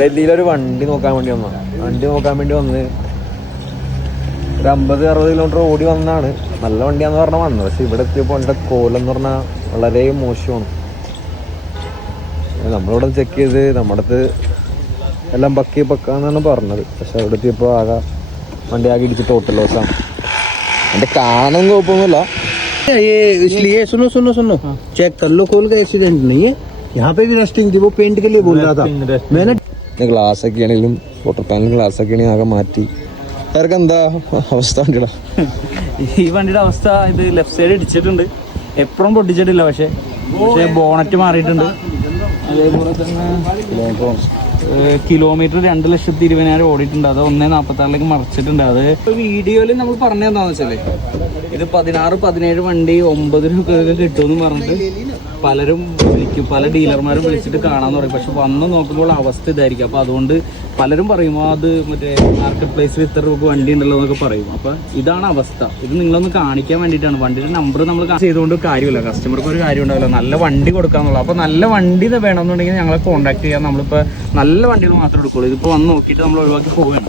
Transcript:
ഡൽഹിയിലൊരു വണ്ടി നോക്കാൻ വേണ്ടി വന്നു. വന്ന് ഒരു 50-60 കിലോമീറ്റർ ഓടി വന്നാണ്. നല്ല വണ്ടിയാന്ന് പറഞ്ഞാൽ വന്നത്. പക്ഷെ ഇവിടെ എത്തിയപ്പോൾ എൻ്റെ കോലെന്ന് പറഞ്ഞാൽ വളരെ മോശമാണ്. നമ്മളിവിടെ ചെക്ക് ചെയ്ത് നമ്മുടെ അടുത്ത് എല്ലാം പക്കാന്നാണ് പറഞ്ഞത്. പക്ഷെ അവിടെ എത്തിയപ്പോൾ ആകെ വണ്ടി ആകെ ഇടിച്ച് ടോട്ടൽ ലോസാണ്. എൻ്റെ കാണാൻ കുഴപ്പമൊന്നുമില്ല. इसलिए सुनो चेक कर लो खोल का एक्सीडेंट नहीं है. यहाँ पे भी रस्टिंग थी, वो पेंट के लिए बोल रहा था मैंने. ഗ്ലാസ് ഒക്കെ ആണെങ്കിലും വാട്ടർ പാനൽ ഗ്ലാസ് ഒക്കെ ആണെങ്കിൽ ആകെ മാറ്റി. അവർക്ക് എന്താ അവസ്ഥ വണ്ടിയുടെ? ഈ വണ്ടിയുടെ അവസ്ഥ ഇത് ലെഫ്റ്റ് സൈഡ് ഇടിച്ചിട്ടുണ്ട്, എപ്പോഴും പൊട്ടിച്ചിട്ടില്ല. പക്ഷെ ബോണറ്റ് മാറിയിട്ടുണ്ട്. അതേപോലെ തന്നെ കിലോമീറ്റർ 2,20,000 ഓടിയിട്ടുണ്ട്. അത് 1.46 മറിച്ചിട്ടുണ്ട്. അത് വീഡിയോയിൽ നമ്മൾ പറഞ്ഞത് എന്താണെന്ന് വെച്ചാല് ഇത് 16-17 വണ്ടി 9 രൂപയൊക്കെ കിട്ടുമെന്ന് പറഞ്ഞിട്ട് പലരും വിളിക്കും, പല ഡീലർമാരും വിളിച്ചിട്ട് കാണാന്ന് പറയും. പക്ഷെ വന്ന് നോക്കുമ്പോൾ അവസ്ഥ ഇതായിരിക്കും. അപ്പോൾ അതുകൊണ്ട് പലരും പറയും അത് മറ്റേ മാർക്കറ്റ് പ്ലേസിൽ ഇത്ര രൂപ വണ്ടി ഉണ്ടല്ലോ എന്നൊക്കെ പറയും. അപ്പോൾ ഇതാണ് അവസ്ഥ. ഇത് നിങ്ങളൊന്ന് കാണിക്കാൻ വേണ്ടിയിട്ടാണ്. വണ്ടിയുടെ നമ്പർ നമ്മൾ ചെയ്തുകൊണ്ട് കാര്യമില്ല, കസ്റ്റമർക്ക് ഒരു കാര്യം ഉണ്ടാവില്ല. നല്ല വണ്ടി കൊടുക്കാന്നുള്ളത്. അപ്പോൾ നല്ല വണ്ടി വേണമെന്നുണ്ടെങ്കിൽ ഞങ്ങളെ കോൺടാക്ട് ചെയ്യാം. നമ്മളിപ്പോൾ നല്ല വണ്ടികൾ മാത്രമേ എടുക്കുള്ളൂ. ഇതിപ്പോൾ വന്ന് നോക്കിയിട്ട് നമ്മൾ ഒഴിവാക്കി പോവുകയാണ്.